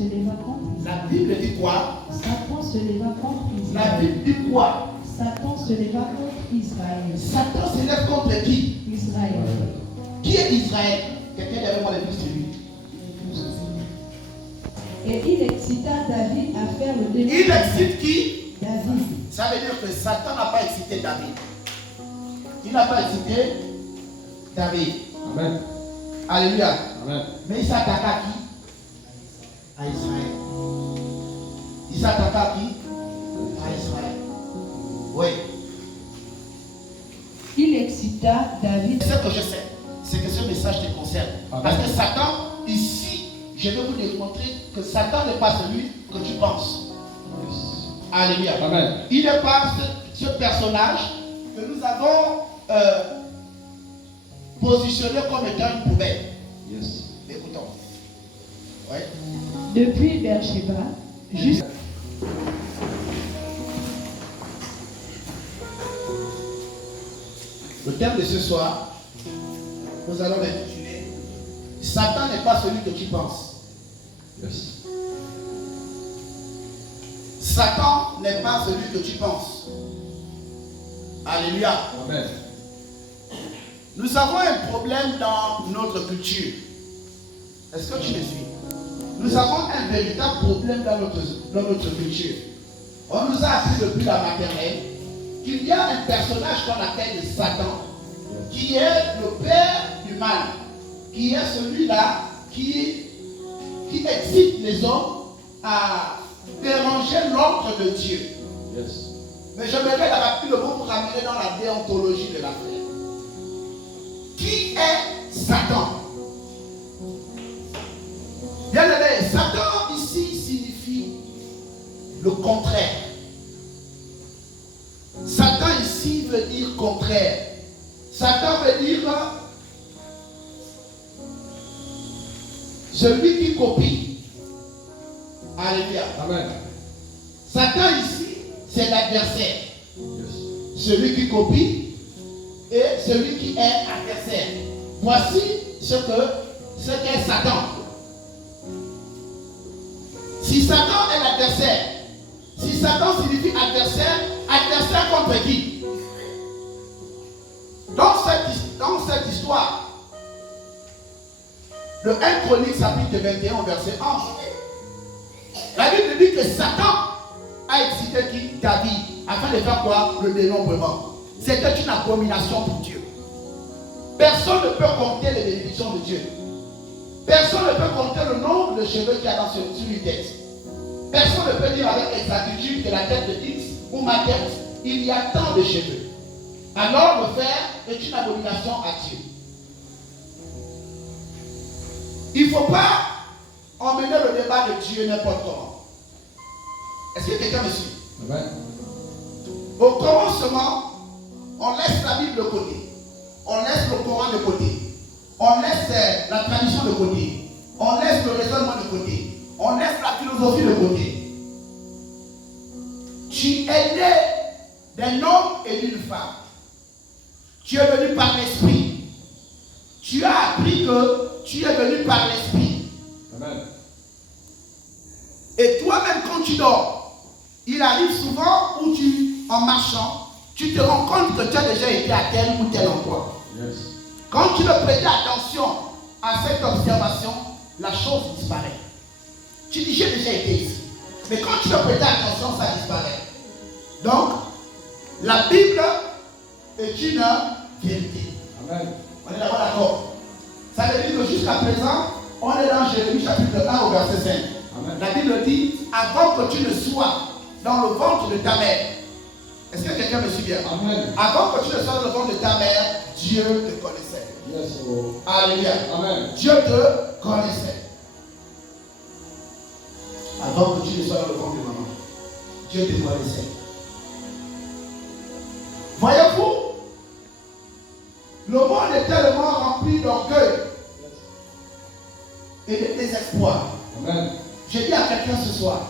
se leva contre Israël. La Bible dit quoi? Satan se leva contre La Israël. Bible dit quoi? Satan se leva contre Israël. Satan s'élève contre qui? Israël. Qui est Israël? Quelqu'un avait moi les plus sur lui. Et il excita David à faire le démon. Il excite qui? David. Ça veut dire que Satan n'a pas excité David. Il n'a pas excité David. Amen. Alléluia. Amen. Mais il s'attaque à qui? À Israël. Il s'attaque à qui? À Israël. Oui. Il excita David. Ce que je sais, c'est que ce message te concerne. Amen. Parce que Satan, ici, je vais vous démontrer que Satan n'est pas celui que tu penses. Alléluia. Amen. Il n'est pas ce personnage que nous avons positionné comme étant une poubelle. Yes. Écoutons. Oui. Depuis Beersheba jusqu'à Le thème de ce soir, nous allons l'intituler Satan n'est pas celui que tu penses. Yes. Satan n'est pas celui que tu penses. Alléluia. Amen. Nous avons un problème dans notre culture. Est-ce que tu me suis? Nous avons un véritable problème dans notre culture. On nous a appris depuis la maternelle qu'il y a un personnage qu'on appelle Satan, qui est le père du mal, qui est celui-là qui excite les hommes à déranger l'ordre de Dieu. Yes. Mais j'aimerais d'avoir pris le mot pour ramener dans la déontologie de l'affaire. Qui est Satan? Bien aimé, Satan ici signifie le contraire. Satan ici veut dire contraire. Satan veut dire celui qui copie. Alléluia. Amen. Satan ici, c'est l'adversaire. Yes. Celui qui copie et celui qui est adversaire. Voici ce qu'est Satan. Si Satan est l'adversaire, si Satan signifie adversaire, adversaire contre qui? Dans cette histoire, le 1 Chronique chapitre 21 verset 11, la Bible dit que Satan a excité qui? David, afin de faire quoi? Le dénombrement. C'était une abomination pour Dieu. Personne ne peut compter les bénédictions de Dieu. Personne ne peut compter le nombre de cheveux qu'il y a sur une tête. Personne ne peut dire avec exactitude que la tête de X ou ma tête, il y a tant de cheveux. Alors le faire est une abomination à Dieu. Il ne faut pas emmener le débat de Dieu n'importe comment. Est-ce que quelqu'un me suit? Amen. Au commencement, on laisse la Bible de côté. On laisse le Coran de côté. On laisse la tradition de côté. On laisse le raisonnement de côté. On laisse la philosophie de côté. Tu es né d'un homme et d'une femme. Tu es venu par l'esprit. Tu as appris que tu es venu par l'esprit. Amen. Et toi-même, quand tu dors, il arrive souvent où en marchant, tu te rends compte que tu as déjà été à tel ou tel endroit. Yes. Quand tu ne prêtais attention à cette observation, la chose disparaît. Tu dis, j'ai déjà été ici. Mais quand tu ne prêtais attention, ça disparaît. Donc, la Bible est une vérité. Amen. On est d'accord? Ça veut dire que jusqu'à présent, on est dans Jérémie chapitre 1 au verset 5. Amen. La Bible dit, avant que tu ne sois dans le ventre de ta mère. Est-ce que quelqu'un me suit bien? Amen. Avant que tu ne sois dans le ventre de ta mère, Dieu te connaissait. Yes. Oh. Alléluia. Amen. Dieu te connaissait. Avant que tu ne sois dans le ventre de maman, Dieu te connaissait. Voyez-vous, le monde est tellement rempli d'orgueil et de désespoir. Amen. Je dis à quelqu'un ce soir,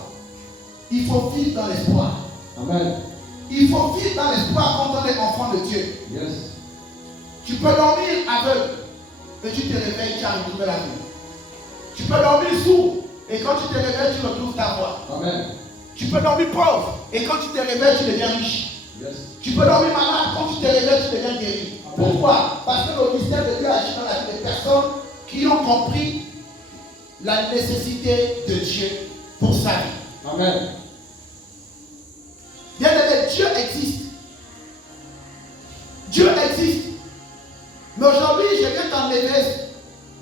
il faut vivre dans l'espoir. Amen. Il faut vivre dans l'espoir quand on est enfant de Dieu. Yes. Tu peux dormir aveugle et tu te réveilles, tu as retrouvé la vie. Tu peux dormir sourd et quand tu te réveilles, tu retrouves ta voix. Amen. Tu peux dormir pauvre, et quand tu te réveilles, tu deviens riche. Yes. Tu peux dormir malade, quand tu te réveilles, tu deviens guéri. Pourquoi? Parce que le mystère de Dieu agit dans la vie des personnes qui ont compris la nécessité de Dieu pour sa vie. Amen. Bien aimé, Dieu existe. Dieu existe. Mais aujourd'hui, je viens t'enlever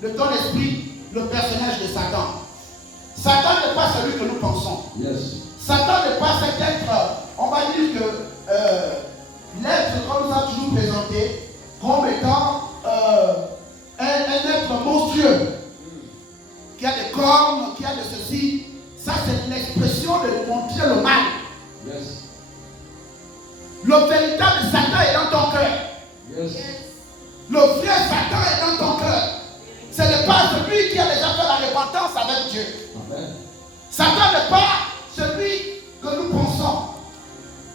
de ton esprit le personnage de Satan. Satan n'est pas celui que nous pensons. Yes. Satan n'est pas cet être, on va dire que l'être qu'on nous a toujours présenté comme étant un être monstrueux, qui a des cornes, qui a de ceci. Ça, c'est l'expression de montrer le mal. Yes. Le véritable Satan est dans ton cœur. Yes. Le vrai Satan est dans ton cœur. Ce n'est pas celui qui a déjà fait la repentance avec Dieu. Amen. Satan n'est pas celui que nous pensons.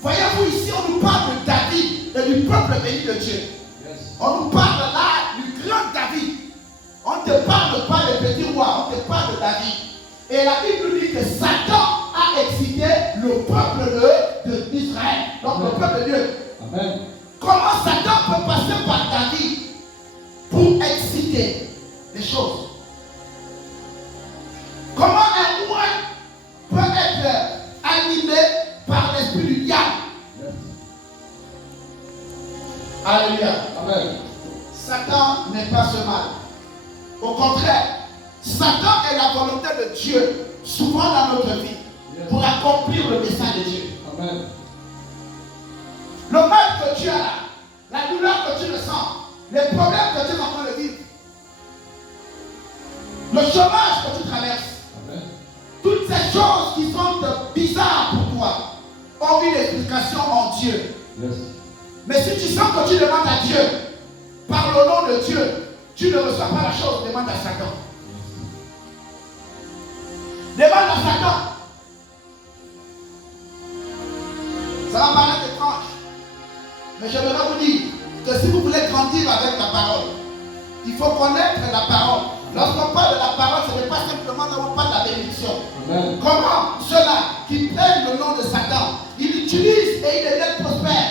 Voyez-vous, ici, on nous parle de David et du peuple béni de Dieu. Yes. On nous parle là du grand David. On ne te parle pas de petit roi, on te parle de David. Et la Bible nous dit que Satan a excité le peuple d'Israël, donc le peuple de Dieu. Amen. Comment Satan peut passer par David pour exciter les choses? Comment un roi peut être animé par l'esprit du diable? Yes. Alléluia. Amen. Satan n'est pas ce mal. Au contraire, Satan est la volonté de Dieu, souvent dans notre vie, pour accomplir le message de Dieu. Amen. Le mal que tu as là, la douleur que tu ressens, les problèmes que tu es en train de vivre, le chômage que tu traverses, Amen. toutes ces choses qui sont bizarres pour toi, ont une explication en Dieu. Yes. Mais si tu sens que tu demandes à Dieu, par le nom de Dieu, tu ne reçois pas la chose, demande à Satan. Demande à Satan. Ça va paraître étrange. Mais je voudrais vous dire que si vous voulez grandir avec la parole, il faut connaître la parole. Lorsqu'on parle de la parole, ce n'est pas simplement qu'on parle de la bénédiction. Amen. Comment ceux-là qui prennent le nom de Satan, ils l'utilisent et ils deviennent prospères.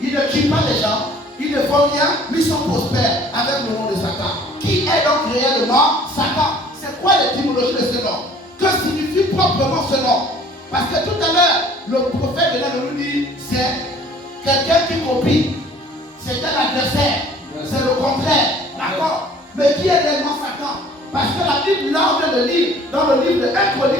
Ils ne tuent pas les gens, ils ne font rien, mais ils sont prospères avec le nom de Satan. Qui est donc réellement Satan? C'est quoi l'étymologie de ce nom? Que signifie proprement ce nom? Parce que tout à l'heure, le prophète de nous dit, c'est quelqu'un qui copie. C'est un adversaire. C'est le contraire. D'accord? Mais qui est réellement Satan? Parce que la Bible, là, on vient de lire dans le livre de 1 Chronique.